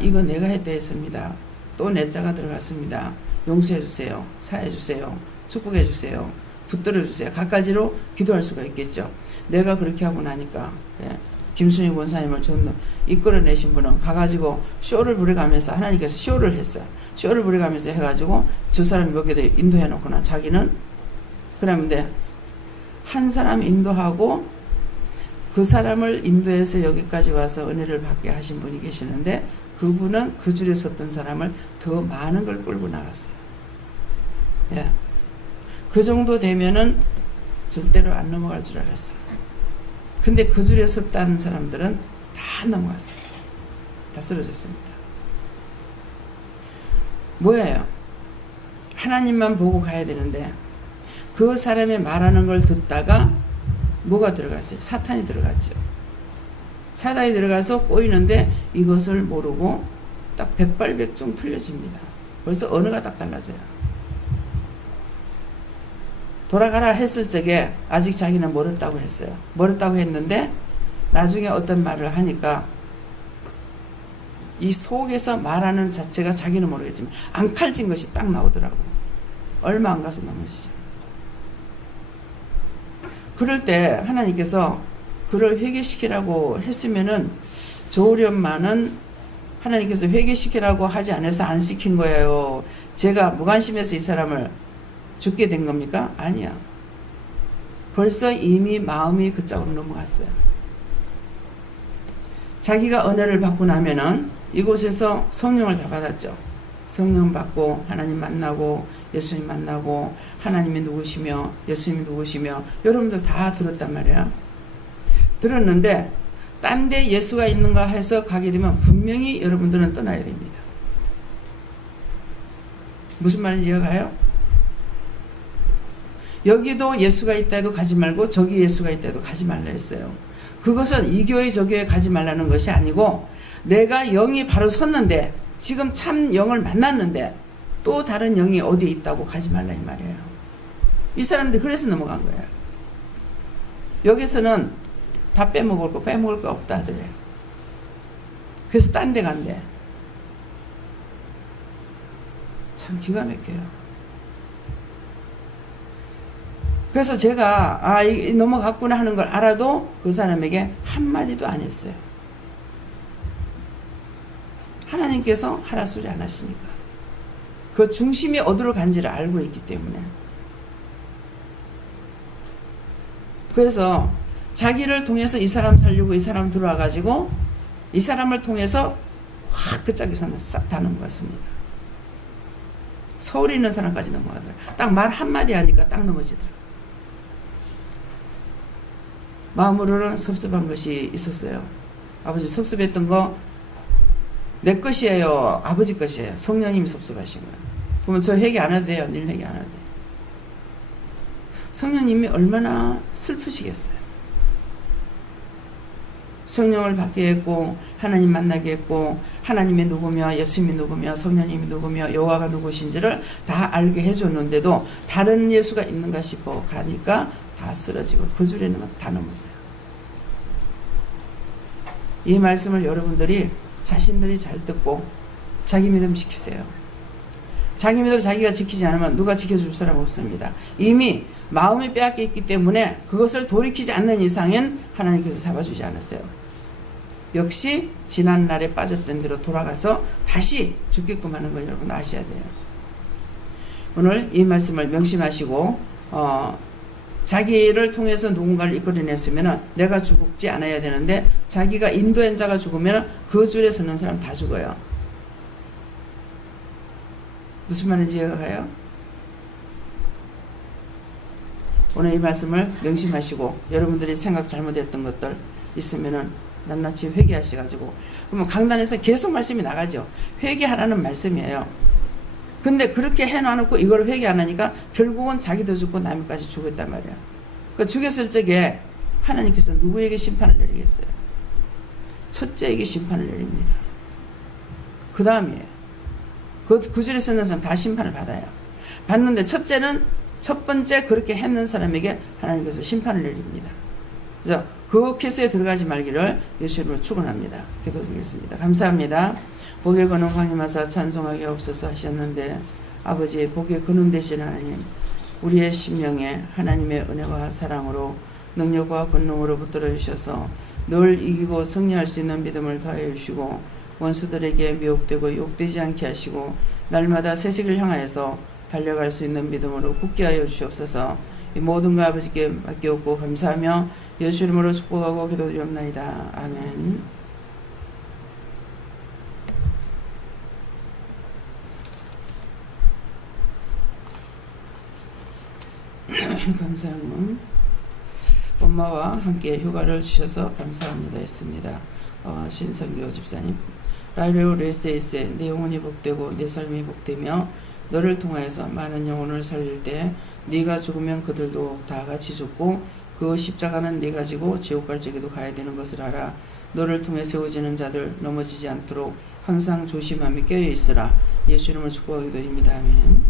이거 내가 했다 했습니다. 또 내 자가 들어갔습니다. 용서해 주세요. 사해 주세요. 축복해 주세요. 붙들어 주세요. 갖가지로 기도할 수가 있겠죠. 내가 그렇게 하고 나니까 김순희 권사님을 전 이끌어내신 분은 가가지고 쇼를 부려가면서 하나님께서 쇼를 했어요. 쇼를 부려가면서 해가지고 저 사람 여기다 인도해 놓거나 자기는 그러면 한 사람 인도하고 그 사람을 인도해서 여기까지 와서 은혜를 받게 하신 분이 계시는데 그분은 그 줄에 섰던 사람을 더 많은 걸 끌고 나갔어요. 예. 그 정도 되면은 절대로 안 넘어갈 줄 알았어요. 근데 그 줄에 섰다는 사람들은 다 넘어갔어요. 다 쓰러졌습니다. 뭐예요? 하나님만 보고 가야 되는데 그 사람이 말하는 걸 듣다가 뭐가 들어갔어요? 사탄이 들어갔죠. 사탄이 들어가서 꼬이는데 이것을 모르고 딱 백발백중 틀려집니다. 벌써 언어가 딱 달라져요. 돌아가라 했을 적에 아직 자기는 멀었다고 했어요. 멀었다고 했는데 나중에 어떤 말을 하니까 이 속에서 말하는 자체가 자기는 모르겠지만 앙칼진 것이 딱 나오더라고. 얼마 안 가서 넘어지죠. 그럴 때 하나님께서 그를 회개시키라고 했으면은 좋으련만은 하나님께서 회개시키라고 하지 않아서 안 시킨 거예요. 제가 무관심해서 이 사람을 죽게 된 겁니까? 아니야. 벌써 이미 마음이 그 쪽으로 넘어갔어요. 자기가 은혜를 받고 나면은 이곳에서 성령을 다 받았죠. 성령 받고 하나님 만나고 예수님 만나고 하나님이 누구시며 예수님이 누구시며 여러분들 다 들었단 말이야. 들었는데 딴 데 예수가 있는가 해서 가게 되면 분명히 여러분들은 떠나야 됩니다. 무슨 말인지 이해가요? 여기도 예수가 있다 해도 가지 말고 저기 예수가 있다 해도 가지 말라 했어요. 그것은 이 교회 저 교회 가지 말라는 것이 아니고 내가 영이 바로 섰는데 지금 참 영을 만났는데 또 다른 영이 어디에 있다고 가지 말라 이 말이에요. 이 사람들이 그래서 넘어간 거예요. 여기서는 다 빼먹을 거 없다 하더래요. 그래서 딴 데 간대. 참 기가 막혀요. 그래서 제가 넘어갔구나 하는 걸 알아도 그 사람에게 한마디도 안 했어요. 하나님께서 하라 소리 안 하시니까. 그 중심이 어디로 간지를 알고 있기 때문에. 그래서 자기를 통해서 이 사람 살려고 이 사람 들어와가지고 이 사람을 통해서 확 그짝에서는 싹 다 넘어갔습니다. 서울에 있는 사람까지 넘어가더라. 딱 말 한마디 하니까 딱 넘어지더라. 마음으로는 섭섭한 것이 있었어요. 아버지 섭섭했던 거 내 것이에요? 아버지 것이에요? 성령님이 섭섭하신 거예요. 그러면 저 회개 안 해도 돼요? 늘 회개 안 해도 돼요? 성령님이 얼마나 슬프시겠어요. 성령을 받게 했고 하나님 만나게 했고 하나님이 누구며 예수님이 누구며 성령님이 누구며 여호와가 누구신지를 다 알게 해줬는데도 다른 예수가 있는가 싶어 가니까 다 쓰러지고 그 줄에는 다 넘어져요. 이 말씀을 여러분들이 자신들이 잘 듣고 자기 믿음 지키세요. 자기 믿음 자기가 지키지 않으면 누가 지켜줄 사람 없습니다. 이미 마음이 빼앗겨 있기 때문에 그것을 돌이키지 않는 이상엔 하나님께서 잡아주지 않았어요. 역시 지난날에 빠졌던 대로 돌아가서 다시 죽게끔 하는 걸 여러분 아셔야 돼요. 오늘 이 말씀을 명심하시고 자기를 통해서 누군가를 이끌어냈으면 내가 죽지 않아야 되는데 자기가 인도한 자가 죽으면 그 줄에 서는 사람 다 죽어요. 무슨 말인지 이해가 가요? 오늘 이 말씀을 명심하시고 여러분들이 생각 잘못했던 것들 있으면은 낱낱이 회개하셔가지고 그러면 강단에서 계속 말씀이 나가죠. 회개하라는 말씀이에요. 근데 그렇게 해놔놓고 이걸 회개 안 하니까 결국은 자기도 죽고 남까지 죽었단 말이야. 그 죽였을 적에 하나님께서 누구에게 심판을 내리겠어요? 첫째에게 심판을 내립니다. 그 다음이에요. 그 줄에 서는 사람 다 심판을 받아요. 받는데 첫째는 첫 번째 그렇게 했는 사람에게 하나님께서 심판을 내립니다. 그래서 그 퀴즈에 들어가지 말기를 예수 이름으로 축원합니다. 기도드리겠습니다. 감사합니다. 복의 근원 광임하사 찬송하게 없어서 하셨는데 아버지 복의 근원 되신 하나님 우리의 심령에 하나님의 은혜와 사랑으로 능력과 권능으로 붙들어 주셔서 늘 이기고 승리할 수 있는 믿음을 더해 주시고 원수들에게 미혹되고 욕되지 않게 하시고 날마다 새식을 향하여서 달려갈 수 있는 믿음으로 굳게 하여 주시옵소서. 이 모든 것 아버지께 맡기옵고 감사하며 예수 이름으로 축복하고 기도드리옵나이다. 아멘. 감사합니다. 엄마와 함께 휴가를 주셔서 감사합니다 했습니다. 신성교 집사님. 라이레오 레세이세 내 영혼이 복되고 내 삶이 복되며 너를 통하여서 많은 영혼을 살릴 때 네가 죽으면 그들도 다 같이 죽고 그 십자가는 네가 지고 지옥 갈 적에도 가야 되는 것을 알아. 너를 통해 세워지는 자들 넘어지지 않도록 항상 조심함이 깨어 있으라. 예수 이름을 축복하기도 드립니다. 아멘.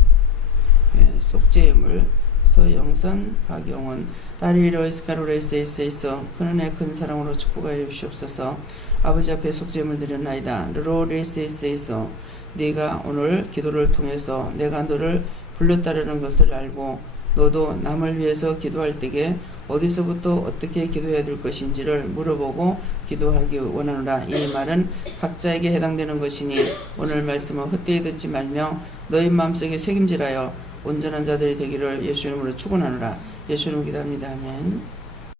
속죄물 서영선 박영원 라리로이스카로레이스에서 큰은혜 큰 사랑으로 축복하여 주시옵소서. 아버지 앞에 속죄물 드렸나이다. 르로레이스에서 네가 오늘 기도를 통해서 내가 너를 불렀다라는 것을 알고 너도 남을 위해서 기도할 때에 어디서부터 어떻게 기도해야 될 것인지를 물어보고 기도하기 원하노라. 이 말은 각자에게 해당되는 것이니 오늘 말씀을 헛되이 듣지 말며 너희 마음속에 새김질하여 온전한 자들이 되기를 예수 이름으로 축원하노라. 예수 이름으로 기도합니다. 아멘.